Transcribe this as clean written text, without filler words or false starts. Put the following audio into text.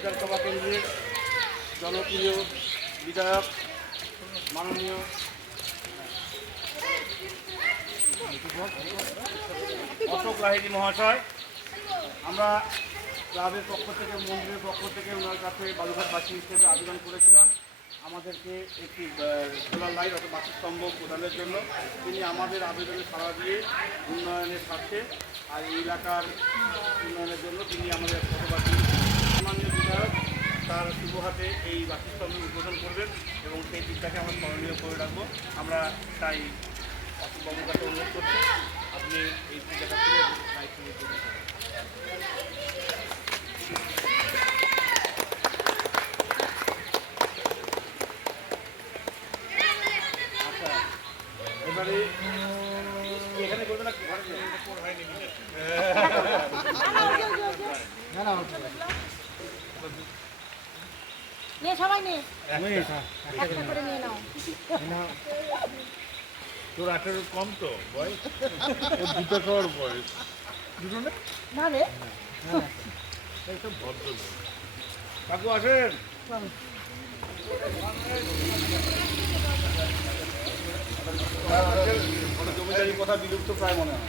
বিধানসভা কেন্দ্রের জনপ্রিয় বিধায়ক মাননীয় অশোক লাহিড়ী মহাশয়, আমরা ক্লাবের পক্ষ থেকে, মন্দিরের পক্ষ থেকে ওনার কাছে বালুঘাটবাসী হিসেবে আবেদন করেছিলাম আমাদেরকে একটি সোলার লাইট অথবা বাতিস্তম্ভ প্রদানের জন্য। তিনি আমাদের আবেদনে সাড়া দিয়ে উন্নয়নের স্বার্থে আর এই এলাকার উন্নয়নের জন্য তিনি আমাদের ফটোবাসী সম্মানীয় বিধায়ক তার শুভ হাতে এই বাতিস্তম্ভের উদ্বোধন করবেন এবং সেই দিকটাকে আমরা স্মরণীয় করে রাখবো। আমরা তাই অশোকবাবুর কাছে অনুরোধ করছি আপনি এই জায়গা থেকে দায়িত্ব নিতে পারেন। এবারে এখানে করবে না, ঘরে হয়নি নিয়ে সবাই নিয়ে একটা করে নিয়ে নাও। তোর 18 কম তো বয়স, ওর দুটো খাওয়ার বয়স, দুটো না না রে এইসব ভদ্র লোক। কাকু আসেন। জমিদারি কথা বিলুপ্ত প্রায় মনে হয়।